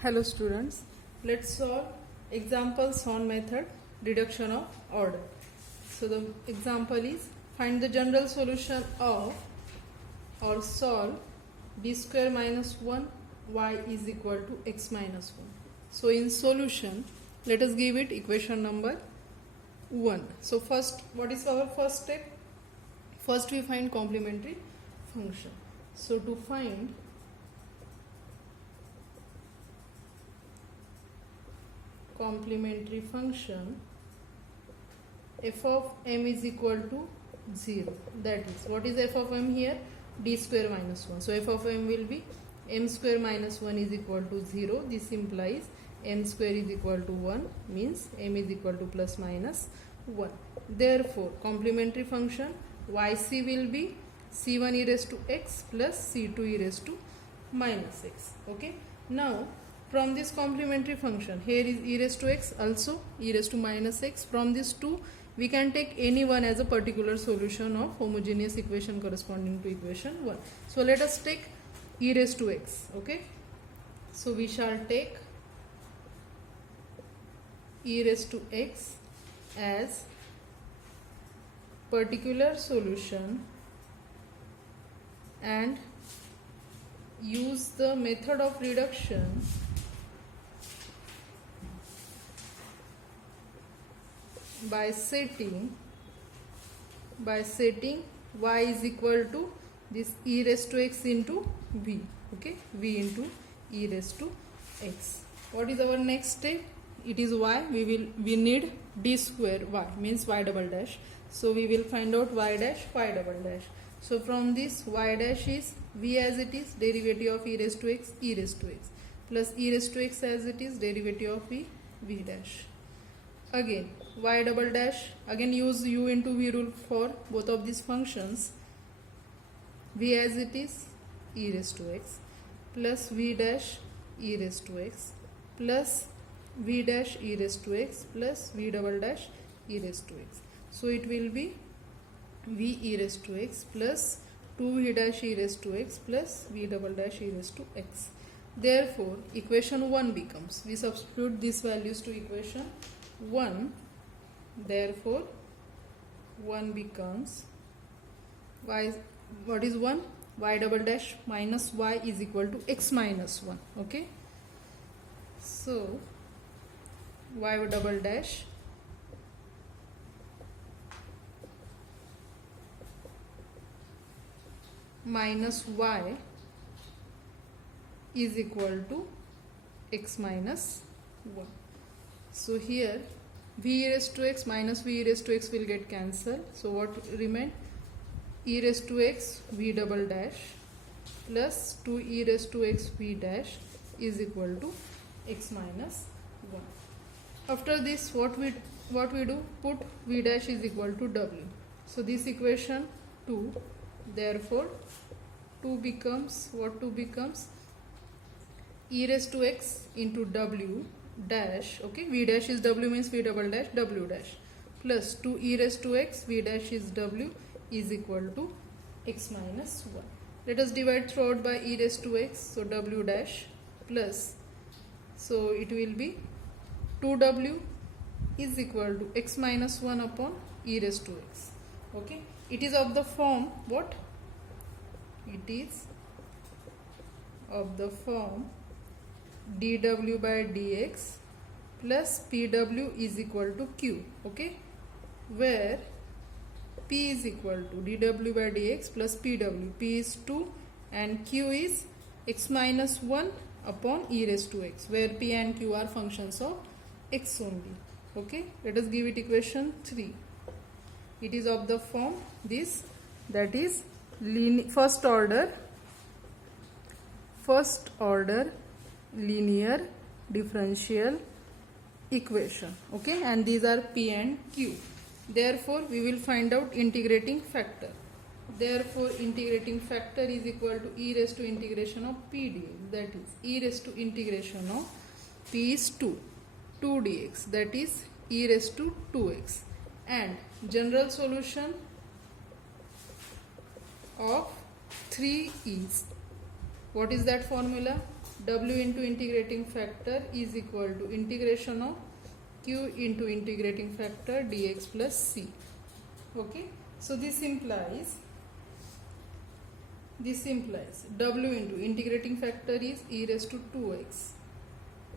Hello students, let's solve examples on method reduction of order. So the example is find the general solution of or solve d square minus 1 y is equal to x minus 1. So in solution, let us give it equation number 1. So first, what is our first step? First we find complementary function. So to find complementary function, f of m is equal to 0. That is, what is f of m here? D square minus 1. So f of m will be m square minus 1 is equal to 0. This implies m square is equal to 1, means m is equal to plus minus 1. Therefore, complementary function yc will be c1 e raised to x plus c2 e raised to minus x. Okay. Now, from this complementary function, here is e raised to x, also e raised to minus x. From these two, we can take any one as a particular solution of homogeneous equation corresponding to equation 1. So let us take e raised to x. Okay. So we shall take e raised to x as particular solution and use the method of reduction by setting y is equal to this e raised to x into v. Okay, v into e raised to x. What is our next step? It is y. We need d square y, means y double dash. So we will find out y dash, y double dash. So from this, y dash is v as it is, derivative of e raised to x, e raised to x, plus e raised to x as it is, derivative of v, v dash. Again, y double dash, again use u into v rule for both of these functions. V as it is, e raised to x, plus v dash, e raised to x, plus v dash, e raised to x, plus v double dash, e raised to x. So it will be v e raised to x plus 2v dash e raised to x plus v double dash e raised to x. Therefore, equation 1 becomes, we substitute these values to equation 1. Therefore, 1 becomes y, what is 1? Y double dash minus y is equal to x minus 1. Okay. So, y double dash minus y is equal to x minus 1. So here v raised to x minus v raised to x will get cancelled. So what remain? E raised to x v double dash plus 2 e raised to x v dash is equal to x minus 1. After this, what we do? Put v dash is equal to w. So this equation 2. Therefore, 2 becomes, what 2 becomes? E raised to x into w dash, okay, v dash is w means v double dash, w dash, plus 2 e raised to x, v dash is w, is equal to x minus 1. Let us divide throughout by e raised to x, so w dash plus, so it will be 2w is equal to x minus 1 upon e raised to x. Okay, it is of the form what? It is of the form dw by dx plus pw is equal to q. Okay, where p is equal to dw by dx plus pw. P is 2 and q is x minus 1 upon e raised to x, where p and q are functions of x only. Okay, let us give it equation 3. It is of the form this, that is first order linear differential equation. Okay, and these are p and q. Therefore, we will find out integrating factor. Therefore, integrating factor is equal to e raised to integration of p dx, that is e raised to integration of p is 2 dx, that is e raised to 2x, and general solution of 3 is, what is that formula? W into integrating factor is equal to integration of Q into integrating factor dx plus C. Okay, so this implies W into integrating factor is e raised to 2x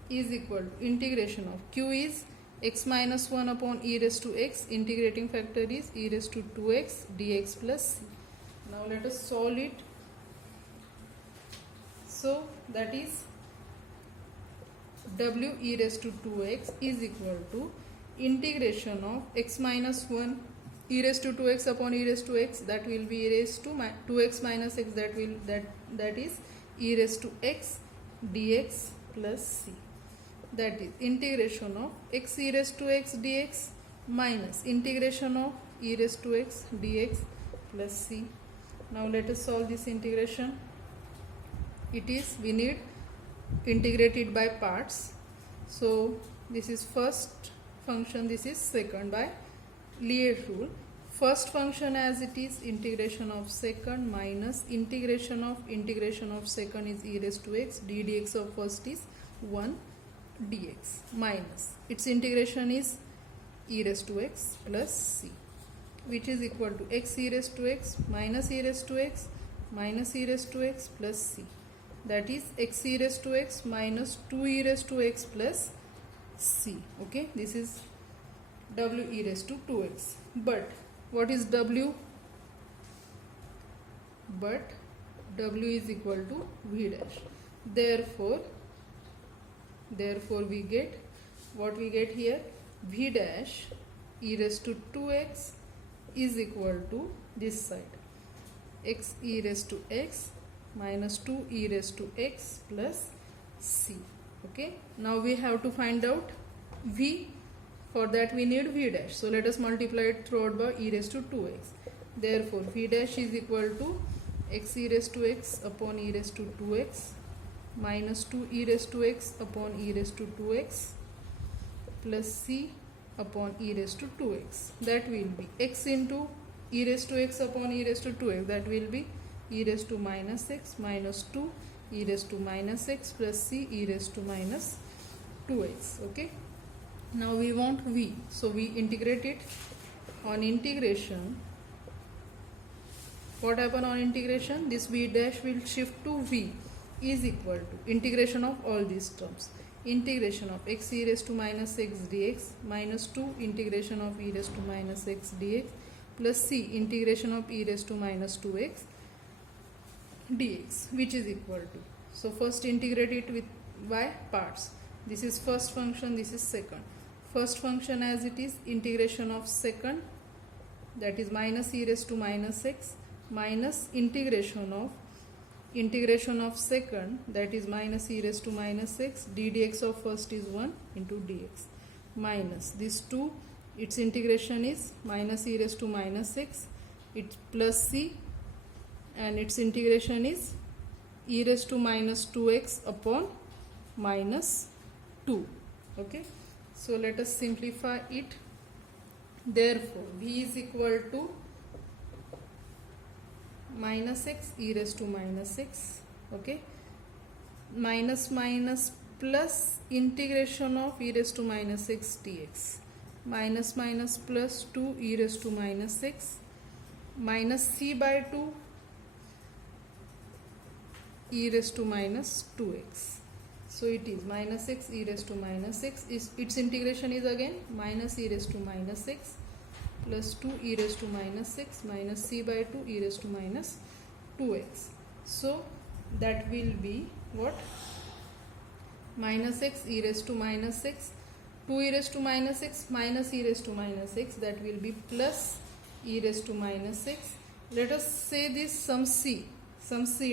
is equal to integration of Q is x minus 1 upon e raised to x, integrating factor is e raised to 2x dx plus C. Now let us solve it. So that is W e raised to 2x is equal to integration of x minus 1 e raised to 2x upon e raised to x, that will be e raised to 2x minus x, that is e raised to x dx plus C. That is integration of x e raised to x dx minus integration of e raised to x dx plus C. Now let us solve this integration. We need integrated by parts. So this is first function, this is second by Lie rule. First function as it is integration of second minus integration of second is e raised to x, ddx of first is 1 dx minus its integration is e raised to x plus C, which is equal to x e raised to x minus e raised to x minus e raised to x plus C. That is x e raised to x minus 2 e raised to x plus C. Okay, this is W e raised to 2x. But what is W? But W is equal to V dash. Therefore we get what we get here, V dash e raised to 2x is equal to this side, x e raised to x minus 2 e raised to x plus C. Okay, now we have to find out V. For that we need V dash. So let us multiply it throughout by e raised to 2x. Therefore V dash is equal to x e raised to x upon e raised to 2x minus 2 e raised to x upon e raised to 2x plus C upon e raised to 2x. That will be x into e raised to x upon e raised to 2x. That will be e raised to minus x minus 2 e raised to minus x plus C e raised to minus 2x. Okay. Now we want V. So we integrate it. On integration, what happen on integration? This V dash will shift to V is equal to integration of all these terms. Integration of x e raised to minus x dx minus 2 integration of e raised to minus x dx plus C integration of e raised to minus 2x dx, which is equal to. So first integrate it with by parts. This is first function, this is second. First function as it is integration of second, that is minus e raised to minus x minus integration of second, that is minus e raised to minus x, ddx of first is 1 into dx minus this 2, its integration is minus e raised to minus x, it's plus C, and its integration is e raised to minus 2x upon minus 2. Okay, so let us simplify it. Therefore V is equal to minus x e raised to minus x, okay, minus minus plus integration of e raised to minus x dx minus minus plus 2 e raised to minus x minus C by 2 e raised to minus 2x. So it is minus x e raised to minus x, its integration is again minus e raised to minus x plus 2 e raised to minus 6 minus C by 2 e raised to minus 2x. So that will be what? Minus x e raised to minus 6, 2 e raised to minus 6 minus e raised to minus 6, that will be plus e raised to minus 6. Let us say this some C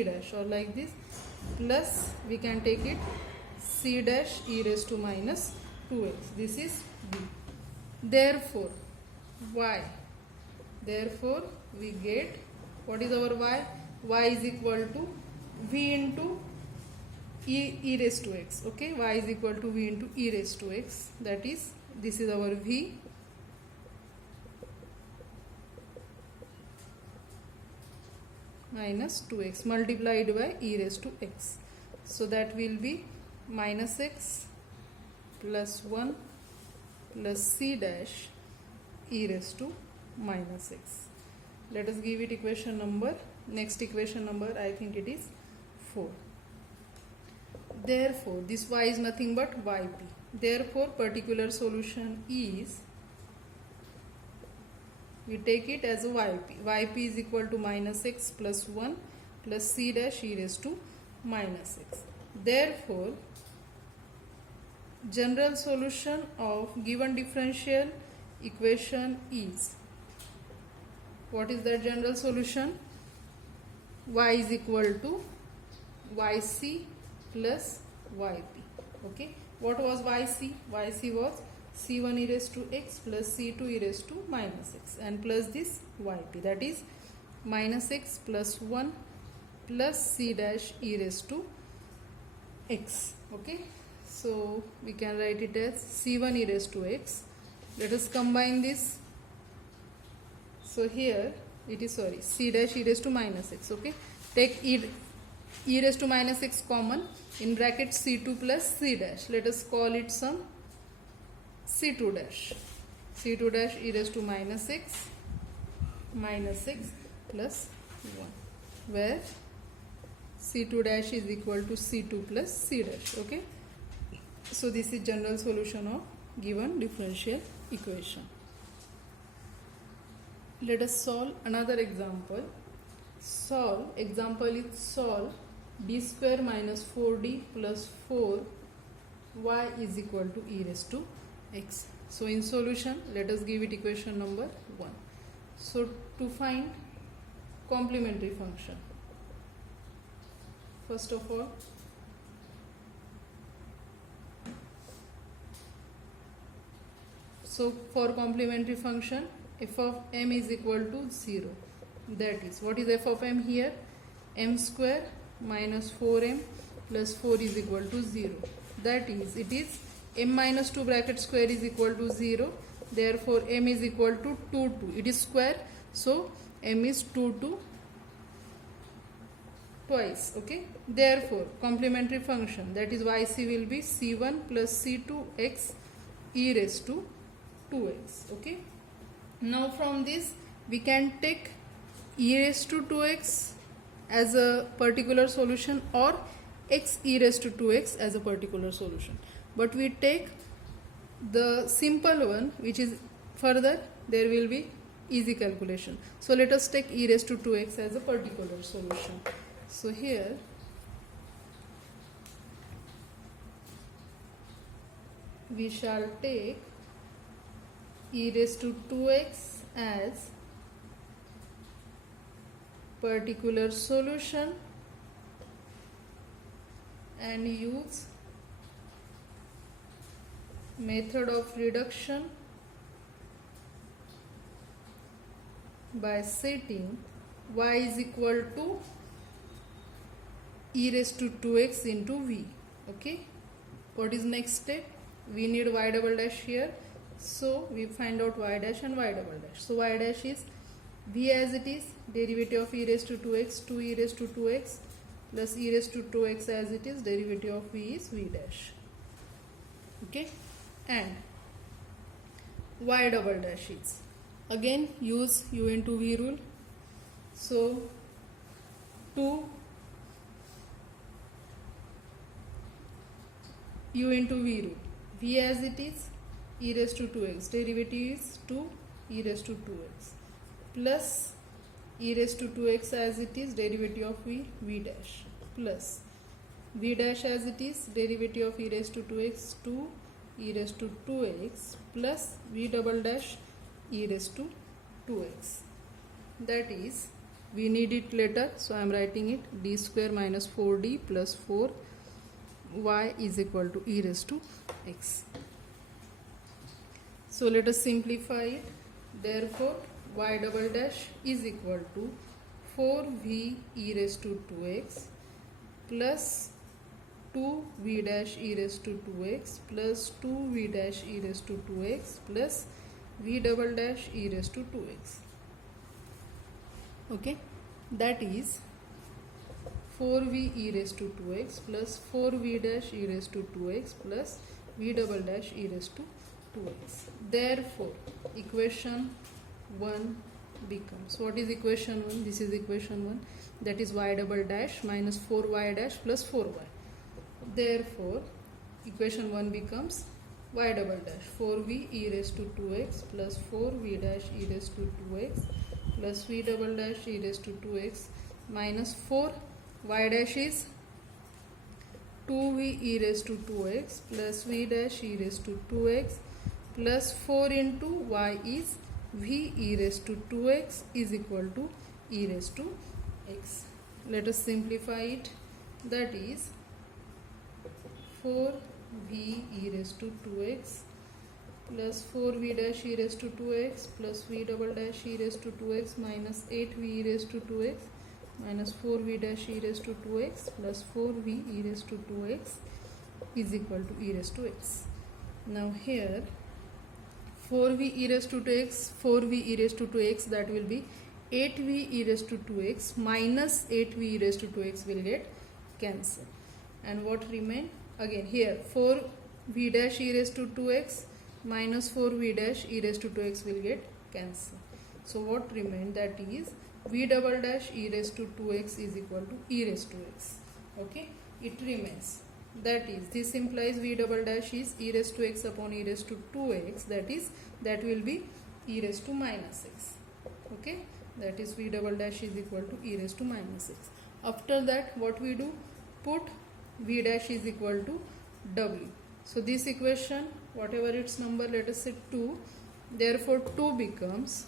dash, or like this, plus we can take it C dash e raised to minus 2x. This is B. Therefore Y. Therefore we get, what is our Y? Y is equal to V into e raised to x. Okay, Y is equal to V into e raised to x. That is, this is our V. Minus 2x multiplied by e raised to x. So that will be minus x plus 1 plus c dash e raised to minus x. Let us give it equation number. Next equation number, I think it is 4. Therefore, this y is nothing but yp. Therefore, particular solution is, we take it as a yp. Yp is equal to minus x plus 1 plus c dash e raised to minus x. Therefore, general solution of given differential equation is, what is that general solution? Y is equal to yc plus yp. Okay, what was yc? Yc was c1 e raised to x plus c2 e raised to minus x, and plus this yp, that is minus x plus 1 plus c dash e raised to x. Okay, so we can write it as c1 e raised to x. Let us combine this. So here it is, sorry, c dash e raised to minus x. Okay, take e raised to minus x common, in bracket c2 plus c dash. Let us call it some c2 dash. c2 dash e raised to minus x plus 1, where c2 dash is equal to c2 plus c dash. Okay, so this is general solution of given differential equation. Let us solve another example. Example is solve d square minus 4d plus 4 y is equal to e raised to x. So in solution, let us give it equation number 1. So to find complementary function, first of all, so for complementary function, f of m is equal to 0. That is, what is f of m here? M square minus 4m plus 4 is equal to 0. That is, it is m minus 2 bracket square is equal to 0. Therefore, m is equal to 2, 2. It is square, so m is 2, 2 twice. Okay, therefore complementary function, that is yc will be c1 plus c2x e raised to 2x. Okay, now from this we can take e raised to 2x as a particular solution or x e raised to 2x as a particular solution, but we take the simple one, which is further there will be easy calculation. So let us take e raised to 2x as a particular solution. So here we shall take e raised to 2x as particular solution and use method of reduction by setting y is equal to e raised to 2x into v. Okay, what is next step? We need y double dash here, so we find out y dash and y double dash. So y dash is v as it is, derivative of e raised to 2x, 2 e raised to 2x plus e raised to 2x as it is, derivative of v is v dash. Okay, and y double dash is, again use u into v rule. So 2 u into v rule, v as it is, e raised to 2x, derivative is 2 e raised to 2x plus e raised to 2x as it is, derivative of v dash, plus v dash as it is, derivative of e raised to 2x, 2 e raised to 2x plus v double dash e raised to 2x. That is, we need it later, so I am writing it d square minus 4d plus 4 y is equal to e raised to x. So let us simplify it. Therefore, y double dash is equal to 4v e raised to 2x plus 2v dash e raised to 2x plus 2v dash e raised to 2x plus v double dash e raised to 2x. Okay, that is 4v e raised to 2x plus 4v dash e raised to 2x plus v double dash e raised to 2x. Therefore, equation 1 becomes, what is equation 1? This is equation 1, that is y double dash minus 4y dash plus 4y. Therefore, equation 1 becomes y double dash 4v e raised to 2x plus 4v dash e raised to 2x plus v double dash e raised to 2x minus 4 y dash is 2v e raised to 2x plus v dash e raised to 2x plus 4 into y is v e raised to 2x is equal to e raised to x. Let us simplify it. That is 4v e raised to 2x plus 4v dash e raised to 2x plus v double dash e raised to 2x minus 8v e raised to 2x minus 4v dash e raised to 2x plus 4v e raised to 2x is equal to e raised to x. Now here 4v e raised to 2x, 4v e raised to 2x, that will be 8v e raised to 2x minus 8v e raised to 2x will get cancelled. And what remain? Again here 4v dash e raised to 2x minus 4v dash e raised to 2x will get cancelled. So what remain? That is v double dash e raised to 2x is equal to e raised to x. Okay, it remains. That is, this implies v double dash is e raised to x upon e raised to 2x, that is, that will be e raised to minus x. Okay, that is v double dash is equal to e raised to minus x. After that, what we do? Put v dash is equal to w. So this equation, whatever its number, let us say 2, therefore 2 becomes,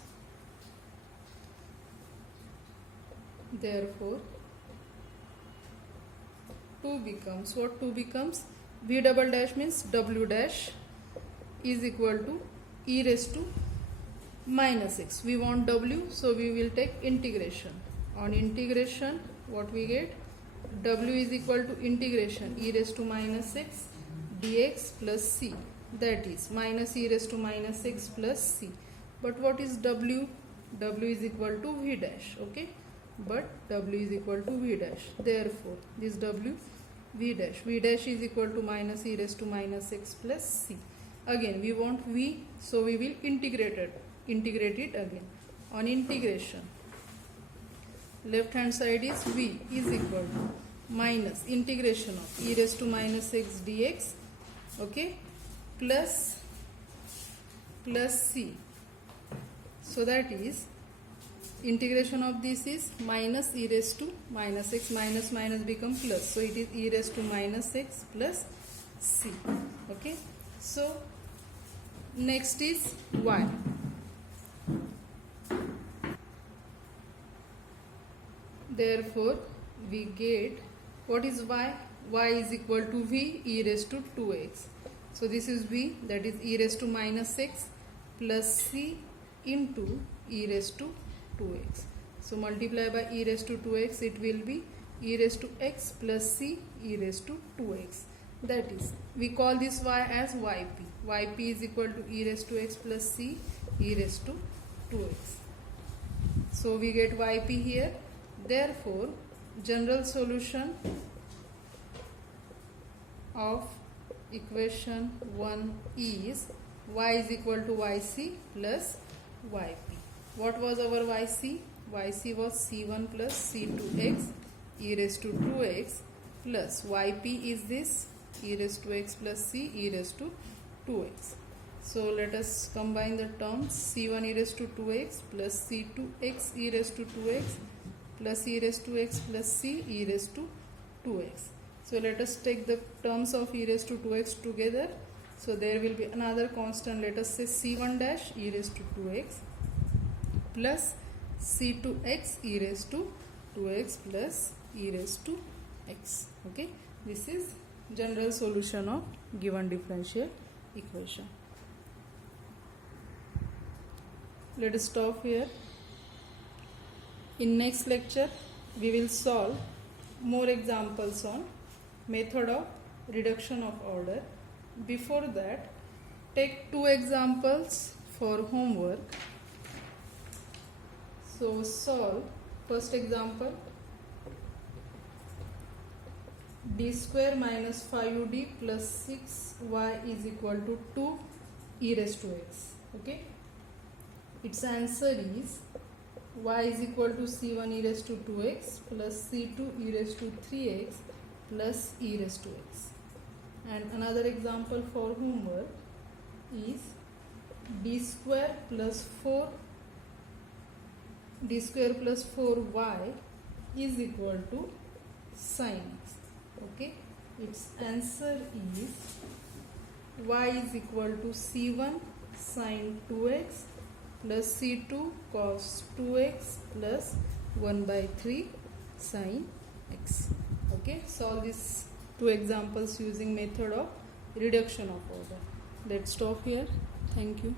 what 2 becomes? V double dash means w dash is equal to e raised to minus x. We want w, so we will take integration. On integration, what we get? W is equal to integration e raised to minus x dx plus c, that is minus e raised to minus x plus c. But what is w? W is equal to v dash. Okay, but w is equal to v dash. Therefore, this w v dash is equal to minus e raised to minus x plus c. Again we want v, so we will integrate it again. On integration, left hand side is v is equal to minus integration of e raised to minus x dx, okay, plus c. So that is, integration of this is minus e raised to minus x, minus minus become plus, so it is e raised to minus x plus c. Okay, so next is y. Therefore we get, what is y? Y is equal to v e raised to 2x. So this is v, that is e raised to minus x plus c into e raised to 2x. So multiply by e raised to 2x, it will be e raised to x plus c e raised to 2x. That is, we call this y as yp. Yp is equal to e raised to x plus c e raised to 2x. So we get yp here. Therefore, general solution of equation 1 is y is equal to yc plus yp. What was our yc? Yc was c1 plus c2x e raised to 2x plus yp is this e raised to x plus c e raised to 2x. So let us combine the terms, c1 e raised to 2x plus c2x e raised to 2x plus e raised to x plus c e raised to 2x. So let us take the terms of e raised to 2x together. So there will be another constant, let us say c1 dash e raised to 2x plus c2x e raised to 2x plus e raised to x. Okay, this is general solution of given differential equation. Let us stop here. In next lecture, we will solve more examples on method of reduction of order. Before that, take 2 examples for homework. So solve first example. d square minus 5d plus 6y is equal to 2 e raised to x. Okay, its answer is y is equal to c1 e raised to 2x plus c2 e raised to 3x plus e raised to x. And another example for homework is d square plus 4y is equal to sin x. Okay, its answer is y is equal to c1 sin 2x plus c2 cos 2x plus 1 by 3 sin x. Okay, solve these two examples using method of reduction of order. Let's stop here. Thank you.